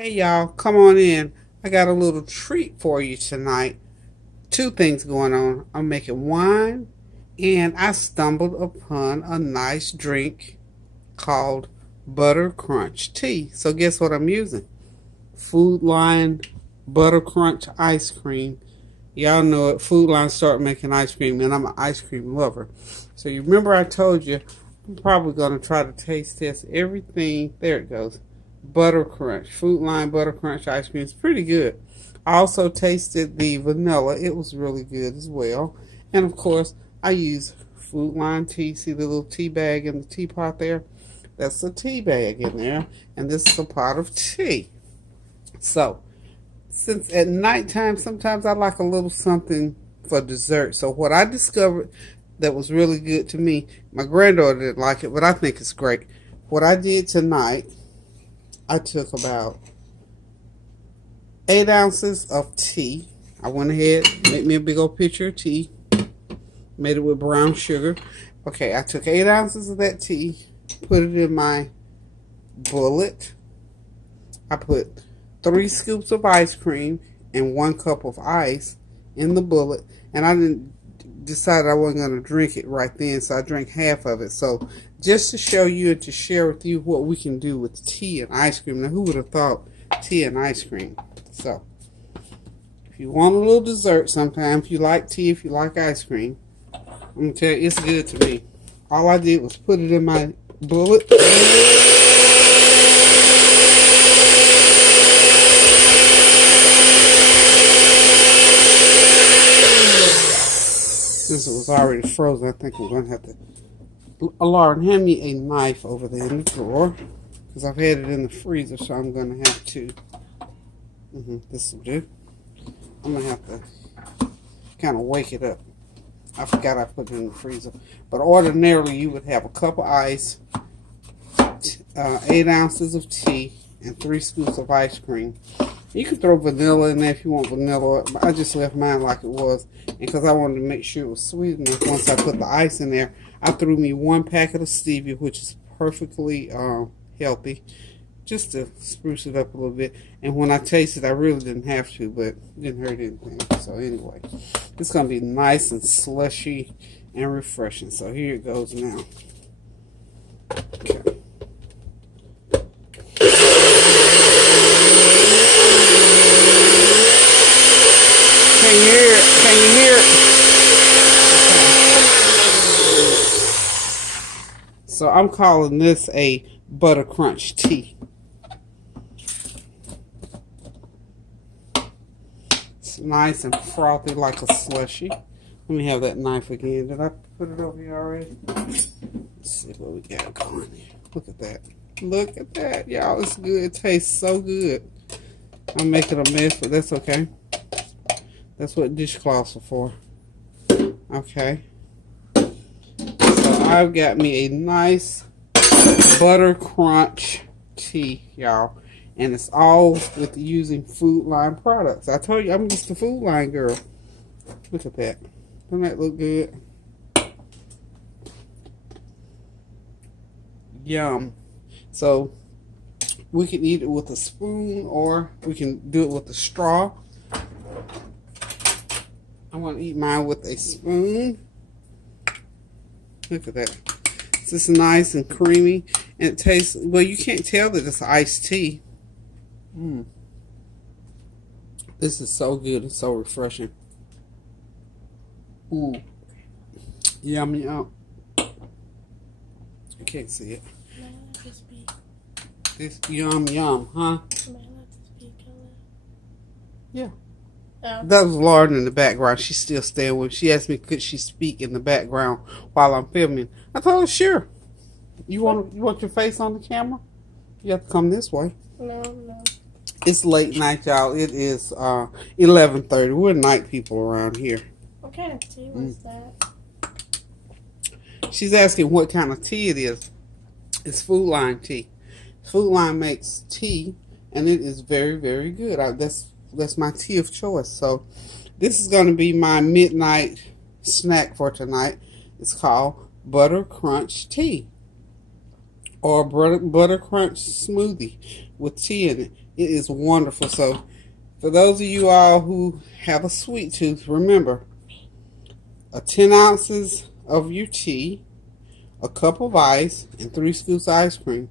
Hey y'all, come on in. I got a little treat for you tonight. Two things going on. I'm making wine and I stumbled upon a nice drink called Butter Crunch Tea. So guess what I'm using? Food Line Butter Crunch ice cream. Y'all know it. Food Line started making ice cream and I'm an ice cream lover. So you remember I told you I'm probably going to try to taste test everything. There it goes. Butter Crunch. Food Line Butter Crunch ice cream is pretty good. I also tasted the vanilla. It was really good as well. And of course, I use Food Line tea. See the little tea bag in the teapot there? That's a tea bag in there. And this is a pot of tea. So, since at nighttime, sometimes I like a little something for dessert. So what I discovered that was really good to me, my granddaughter didn't like it, but I think it's great. What I did tonight, I took about 8 ounces of tea. I went ahead, made me a big old pitcher of tea. Made it with brown sugar. Okay, I took 8 ounces of that tea, put it in my bullet. I put 3 scoops of ice cream and 1 cup of ice in the bullet. And I didn't decide I wasn't going to drink it right then, so I drank half of it. So just to show you and to share with you what we can do with tea and ice cream. Now, who would have thought tea and ice cream? So, if you want a little dessert sometime, if you like tea, if you like ice cream, I'm going to tell you, it's good to me. All I did was put it in my bullet. Since it was already frozen, I think we're going to have to... Lauren, hand me a knife over there in the drawer. Because I've had it in the freezer, so I'm going to have to... this will do. I'm going to have to kind of wake it up. I forgot I put it in the freezer. But ordinarily, you would have a cup of ice, 8 ounces of tea, and 3 scoops of ice cream. You can throw vanilla in there if you want vanilla. I just left mine like it was. And because I wanted to make sure it was sweet enough, once I put the ice in there, I threw me 1 packet of stevia, which is perfectly healthy, just to spruce it up a little bit. And when I tasted, I really didn't have to, but it didn't hurt anything. So anyway, it's going to be nice and slushy and refreshing. So here it goes now. Okay. Can you hear it? Can you hear it? Okay. So I'm calling this a Butter Crunch tea. It's nice and frothy like a slushy. Let me have that knife again. Did I put it over here already? Let's see what we got going here. Look at that. Look at that, y'all. It's good. It tastes so good. I'm making a mess, but that's okay. That's what dishcloths are for. Okay. So I've got me a nice Butter Crunch tea, y'all. And it's all with using Food Line products. I told you, I'm just a Food Line girl. Look at that. Doesn't that look good? Yum. So, we can eat it with a spoon or we can do it with a straw. I'm going to eat mine with a spoon. Look at that. It's just nice and creamy. And it tastes, well, you can't tell that it's iced tea. This is so good. It's so refreshing. Yum, yum. I can't see it. This yum, yum, huh? Yeah. Oh. That was Lauren in the background. She's still staying with me. She asked me, could she speak in the background while I'm filming? I told her, sure. You want your face on the camera? You have to come this way. No. It's late night, y'all. It is 11:30. We're night people around here. What kind of tea was that? She's asking what kind of tea it is. It's Food Line tea. Food Line makes tea, and it is very, very good. That's my tea of choice. So this is going to be my midnight snack for tonight. It's called Butter Crunch Tea. Or butter crunch smoothie with tea in it. It is wonderful. So for those of you all who have a sweet tooth, remember, 10 ounces of your tea, a cup of ice, and 3 scoops of ice cream.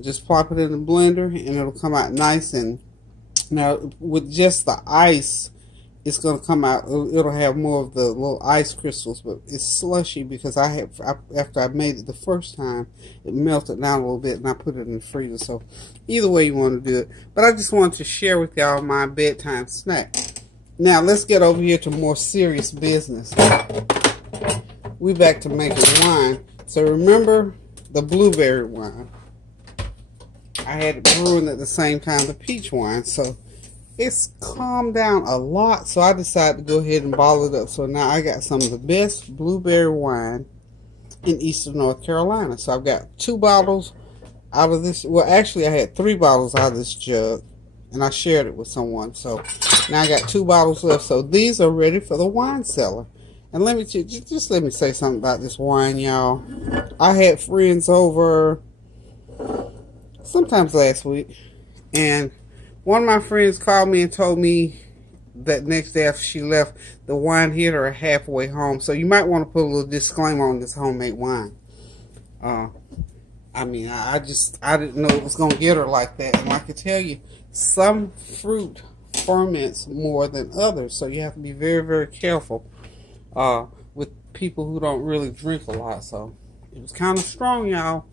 Just plop it in the blender and it'll come out nice. And now with just the ice, it's going to come out, it'll have more of the little ice crystals, but it's slushy because after I made it the first time, it melted down a little bit and I put it in the freezer. So either way you want to do it. But I just wanted to share with y'all my bedtime snack. Now let's get over here to more serious business. We back to making wine. So remember the blueberry wine. I had it brewing at the same time the peach wine. So it's calmed down a lot, so I decided to go ahead and bottle it up. So now I got some of the best blueberry wine in eastern North Carolina. So I've got 2 bottles out of this. Well, actually I had 3 bottles out of this jug, and I shared it with someone. So now I got 2 bottles left. So these are ready for the wine cellar. And let me just let me say something about this wine, y'all. I had friends over sometimes last week, and one of my friends called me and told me that next day after she left, the wine hit her halfway home. So you might want to put a little disclaimer on this homemade wine. I mean, I didn't know it was going to get her like that. And I can tell you, some fruit ferments more than others. So you have to be very, very careful with people who don't really drink a lot. So it was kind of strong, y'all.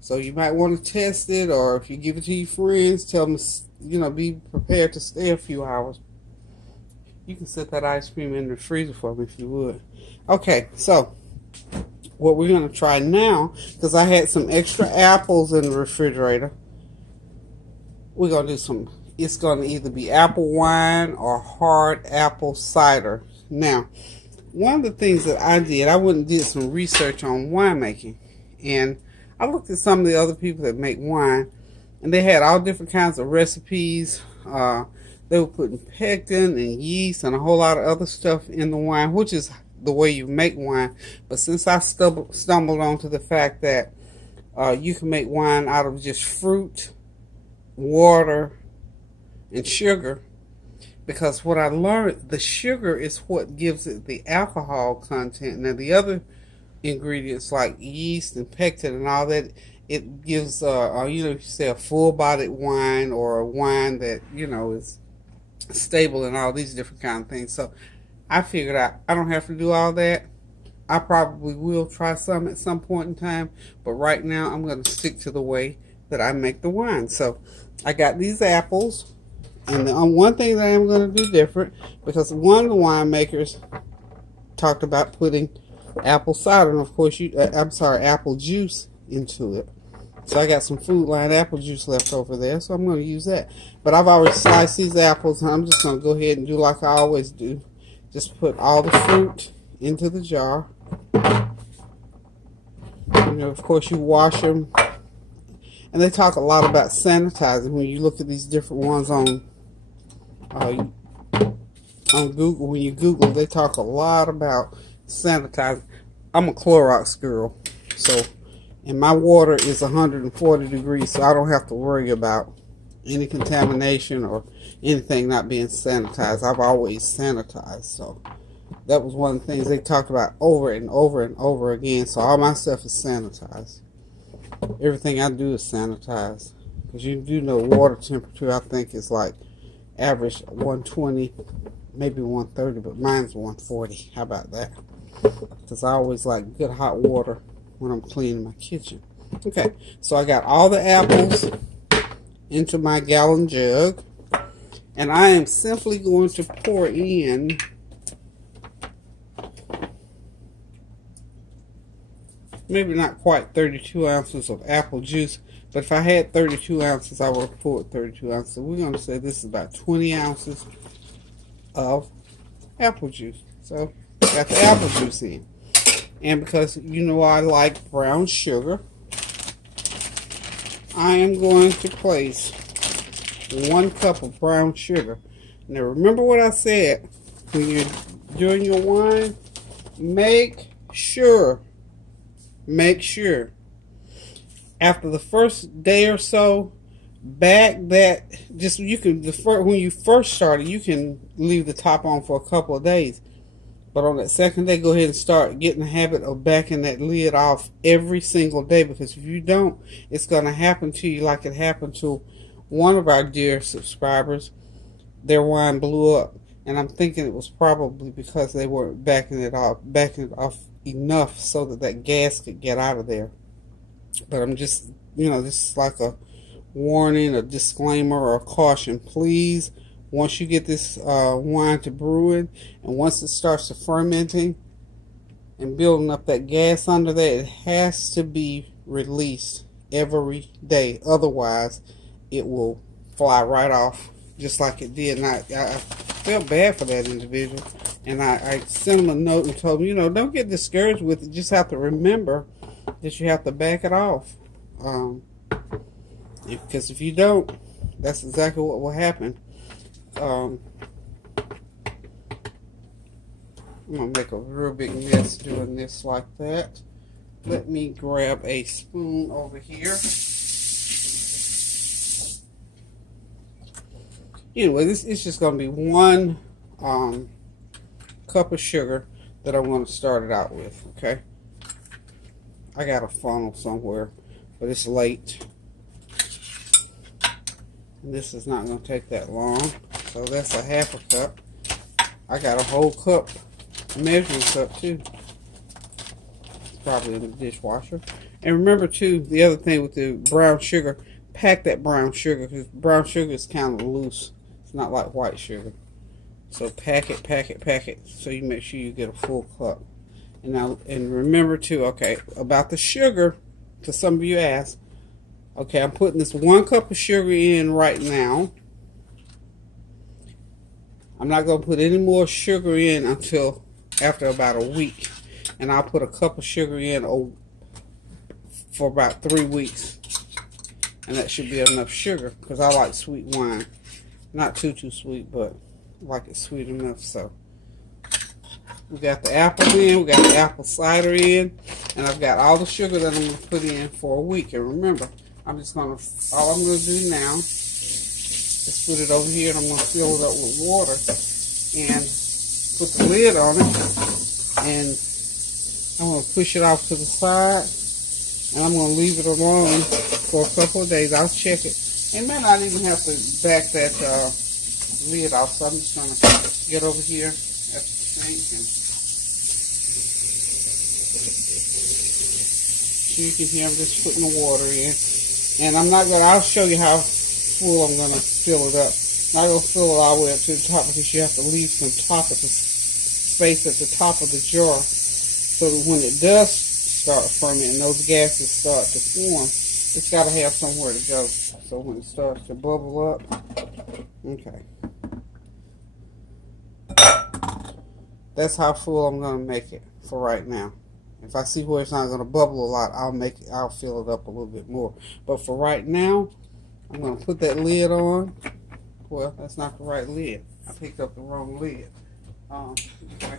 So you might want to test it, or if you give it to your friends, tell them, be prepared to stay a few hours. You can set that ice cream in the freezer for me if you would. Okay, so what we're going to try now, because I had some extra apples in the refrigerator, we're going to do it's going to either be apple wine or hard apple cider. Now, one of the things that I went and did some research on winemaking, and I looked at some of the other people that make wine, and they had all different kinds of recipes. They were putting pectin and yeast and a whole lot of other stuff in the wine, which is the way you make wine. But since I stumbled onto the fact that you can make wine out of just fruit, water, and sugar, because what I learned, the sugar is what gives it the alcohol content. Now the other ingredients like yeast and pectin and all that, it gives you say a full-bodied wine, or a wine that is stable and all these different kind of things. So I figured I don't have to do all that. I probably will try some at some point in time, but right now I'm going to stick to the way that I make the wine. So I got these apples, and the one thing that I'm going to do different, because one of the winemakers talked about putting apple cider, and of course apple juice into it. So I got some Food Line apple juice left over there, so I'm going to use that. But I've already sliced these apples, and I'm just going to go ahead and do like I always do. Just put all the fruit into the jar. Of course, you wash them. And they talk a lot about sanitizing when you look at these different ones on Google. When you Google, they talk a lot about sanitizing. I'm a Clorox girl, and my water is 140 degrees, so I don't have to worry about any contamination or anything not being sanitized. I've always sanitized, so that was one of the things they talked about over and over and over again. So all my stuff is sanitized. Everything I do is sanitized, because you do know water temperature, I think, is like average 120, maybe 130, but mine's 140. How about that? Because I always like good hot water when I'm cleaning my kitchen. Okay, so I got all the apples into my gallon jug, and I am simply going to pour in maybe not quite 32 ounces of apple juice, but if I had 32 ounces, I would have poured 32 ounces. So we're going to say this is about 20 ounces of apple juice. So got the apple juice in. And because I like brown sugar, I am going to place 1 cup of brown sugar. Now remember what I said, when you're doing your wine, make sure after the first day or so, back that, just you can, when you first start it, you can leave the top on for a couple of days. But on that second day, go ahead and start getting the habit of backing that lid off every single day, because if you don't, it's going to happen to you like it happened to one of our dear subscribers. Their wine blew up, and I'm thinking it was probably because they weren't backing it off enough so that that gas could get out of there. But I'm just, this is like a warning, a disclaimer, or a caution. Please, once you get this wine to brewing, and once it starts to fermenting and building up that gas under there, it has to be released every day. Otherwise, it will fly right off, just like it did. And I felt bad for that individual. And I sent him a note and told him, don't get discouraged with it. You just have to remember that you have to back it off. Because if you don't, that's exactly what will happen. I'm going to make a real big mess doing this like that. Let me grab a spoon over here. Anyway, it's just going to be 1 cup of sugar that I'm going to start it out with, okay? I got a funnel somewhere, but it's late. And this is not going to take that long. So that's a half a cup. I got a whole cup, measuring cup too. It's probably in the dishwasher. And remember too, the other thing with the brown sugar, pack that brown sugar, because brown sugar is kind of loose. It's not like white sugar. So pack it, so you make sure you get a full cup. And remember too, okay, about the sugar, because some of you asked, okay, I'm putting this 1 cup of sugar in right now. I'm not going to put any more sugar in until after about a week. And I'll put a cup of sugar in for about 3 weeks. And that should be enough sugar, because I like sweet wine. Not too sweet, but I like it sweet enough. So we got the apple in, we got the apple cider in, and I've got all the sugar that I'm going to put in for a week. And remember, all I'm going to do now is put it over here, and I'm going to fill it up with water and put the lid on it, and I'm going to push it off to the side, and I'm going to leave it alone for a couple of days. I'll check it. And may not even have to back that lid off, so I'm just going to get over here at the sink and so you can hear I'm just putting the water in. And I'll show you how full I'm going to fill it up. I'm not going to fill it all the way up to the top, because you have to leave some space at the top of the jar, so that when it does start fermenting, those gases start to form, it's got to have somewhere to go. So when it starts to bubble up, okay. That's how full I'm going to make it for right now. If I see where it's not going to bubble a lot, I'll fill it up a little bit more. But for right now, I'm going to put that lid on. Well, that's not the right lid. I picked up the wrong lid. Okay.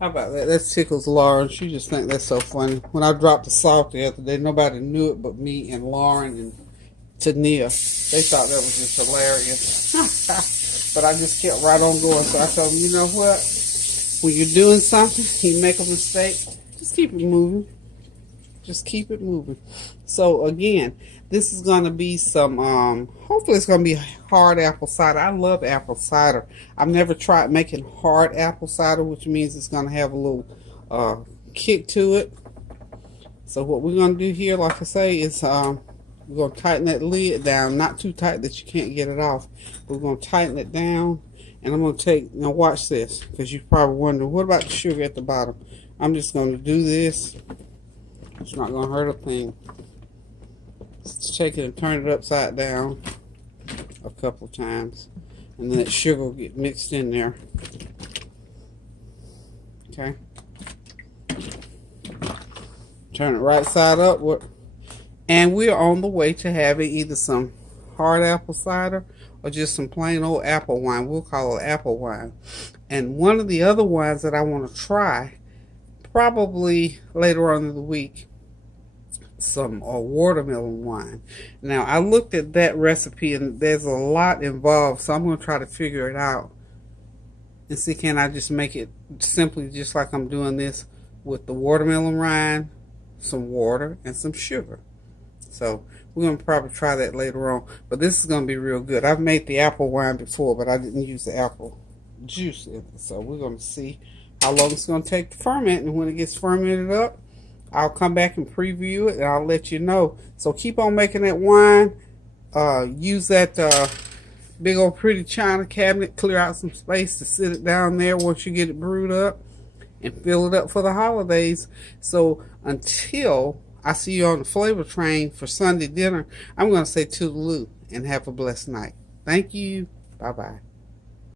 How about that? That tickles Lauren. She just thinks that's so funny. When I dropped the salt the other day, nobody knew it but me and Lauren and Tania. They thought that was just hilarious. But I just kept right on going. So I told them, you know what? When you're doing something, you make a mistake, just keep it moving. Just keep it moving. So again, this is going to be some, hopefully it's going to be hard apple cider. I love apple cider. I've never tried making hard apple cider, which means it's going to have a little kick to it. So what we're going to do here, like I say, is we're going to tighten that lid down. Not too tight that you can't get it off. We're going to tighten it down. And I'm going to take, now watch this, because you're probably wondering, what about the sugar at the bottom? I'm just going to do this. It's not going to hurt a thing. Just take it and turn it upside down a couple times. And then that sugar will get mixed in there. Okay. Turn it right side upward. And we're on the way to having either some hard apple cider or just some plain old apple wine. We'll call it apple wine. And one of the other wines that I want to try, probably later on in the week, some watermelon wine. Now, I looked at that recipe and there's a lot involved, so I'm going to try to figure it out and see, can I just make it simply just like I'm doing this with the watermelon rind, some water, and some sugar. So we're going to probably try that later on, but this is going to be real good. I've made the apple wine before, but I didn't use the apple juice in it, so we're going to see how long it's going to take to ferment, and when it gets fermented up, I'll come back and preview it, and I'll let you know. So keep on making that wine. Use that big old pretty china cabinet. Clear out some space to sit it down there once you get it brewed up, and fill it up for the holidays. So until I see you on the flavor train for Sunday dinner, I'm going to say toodaloo and have a blessed night. Thank you. Bye-bye.